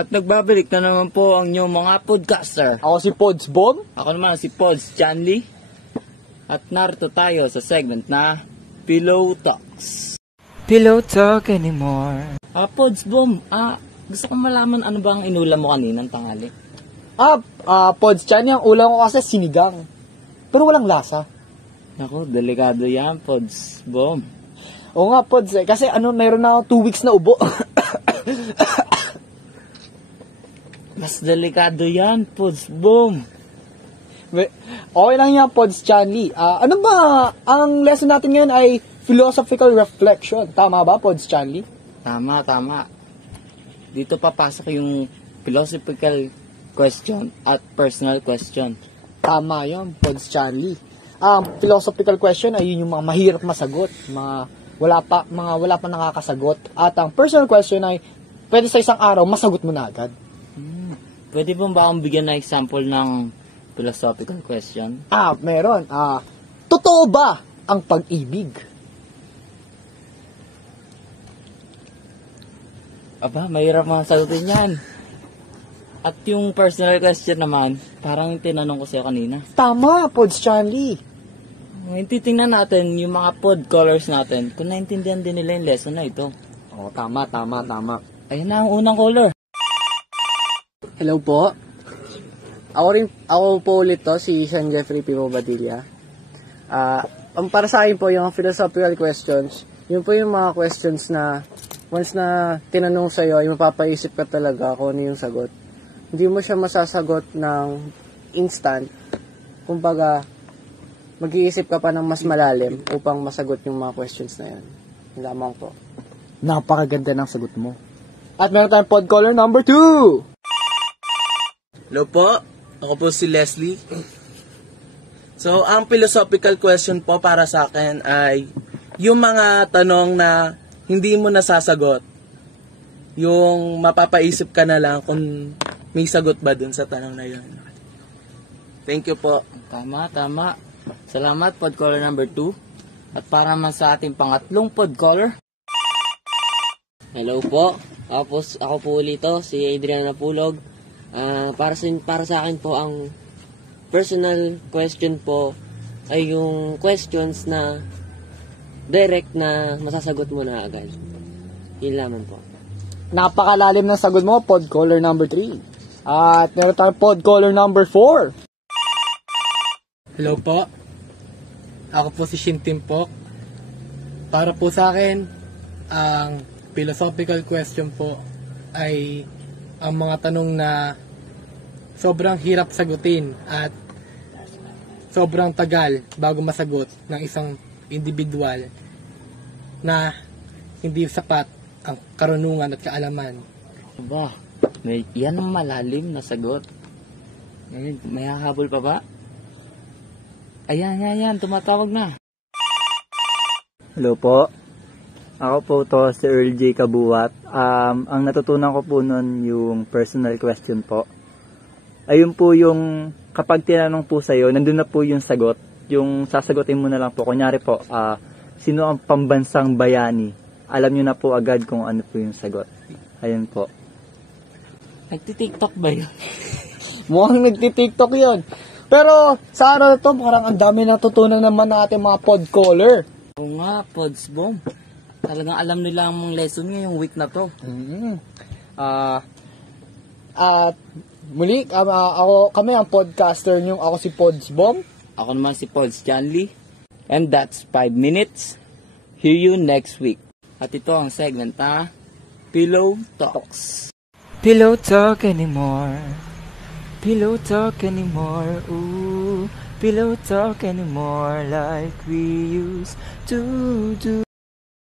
At nagbabalik na naman po ang inyong mga podcaster. Ako si Pods Bomb. Ako naman si Pods Chanley. At narito tayo sa segment na Pillow Talks. Pillow talk anymore. Pods Bomb, gusto kong malaman ano ba ang inulam mo kaninang tanghali? Pods Chan, yung ulam ko kasi sinigang. Pero walang lasa. Naku, delikado yan, Pods Bomb. Oo nga, Pods, kasi mayroon na ako 2 weeks na ubo. Mas delikado yan, Pods Bomb. Okay lang yan, Pods Chanley. Ano ba, ang lesson natin ngayon ay philosophical reflection. Tama ba, Pods Chanley? Tama. Dito papasok yung philosophical question at personal question. Tama yan, Pods Chanley. Ang philosophical question ay yun yung mga mahirap masagot, mga wala pa nakakasagot. At ang personal question ay pwede sa isang araw masagot mo na agad. Pwede po ba akong bigyan na example ng philosophical question? Meron. Totoo ba ang pag-ibig? Aba, mahirap mga sagutin yan. At yung personal question naman, parang tinanong ko sa'yo kanina. Tama, Pods Chanley. Ngayon titingnan natin yung mga pod callers natin kung naintindihan din nila yung lesson na ito. Tama. Ayun na ang unang caller. Hello po. Ako po ulit to, si Sean Jeffrey Pipo Badilla. Ang para sa akin po, yung philosophical questions, yun po yung mga questions na once na tinanong sa'yo, ay mapapaisip ka talaga kung ano yung sagot. Hindi mo siya masasagot ng instant. Kumbaga, mag-iisip ka pa ng mas malalim upang masagot yung mga questions na yan. Yung lamang po. Napakaganda ng sagot mo. At meron tayong pod caller number 2! Hello po, ako po si Leslie. So, ang philosophical question po para sa akin ay yung mga tanong na hindi mo nasasagot. Yung mapapaisip ka na lang kung may sagot ba dun sa tanong na yun. Thank you po. Tama. Salamat, pod caller number 2. At para naman sa ating pangatlong pod caller. Hello po. Ako po ulit si Adrian Napulog. Para sa akin po ang personal question po ay yung questions na direct na masasagot mo na agad. Yun lamang po. Napakalalim ng sagot mo, pod caller number 3. At meron tayong pod caller number 4. Hello po. Ako po si Shin Timpok. Para po sa akin, ang philosophical question po ay ang mga tanong na sobrang hirap sagutin at sobrang tagal bago masagot ng isang individual na hindi sapat ang karunungan at kaalaman. Aba, yan ang malalim na sagot. May hahabol pa ba? Ayan, tumatawag na. Hello po. Ako po to si Earl J. Kabuat. Ang natutunan ko po nun yung personal question po. Ayun po yung kapag tinanong po sa'yo, nandun na po yung sagot. Yung sasagutin mo na lang po. Kunyari po, sino ang pambansang bayani? Alam nyo na po agad kung ano po yung sagot. Ayun po. Nagti-TikTok ba yun? Mukhang nagti-TikTok yun. Pero sa araw na to, parang ang dami natutunan naman natin mga pod caller. Oo nga, Pods Bomb. Talagang alam nila ang lesson ngayong week na to. At muli, kami ang podcaster nyo. Ako si Pods Bomb. Ako naman si Pods Chanley. And that's 5 minutes. Hear you next week. At ito ang segment na Pillow Talks. Pillow talk anymore. Pillow talk anymore. Ooh, pillow talk anymore like we used to do.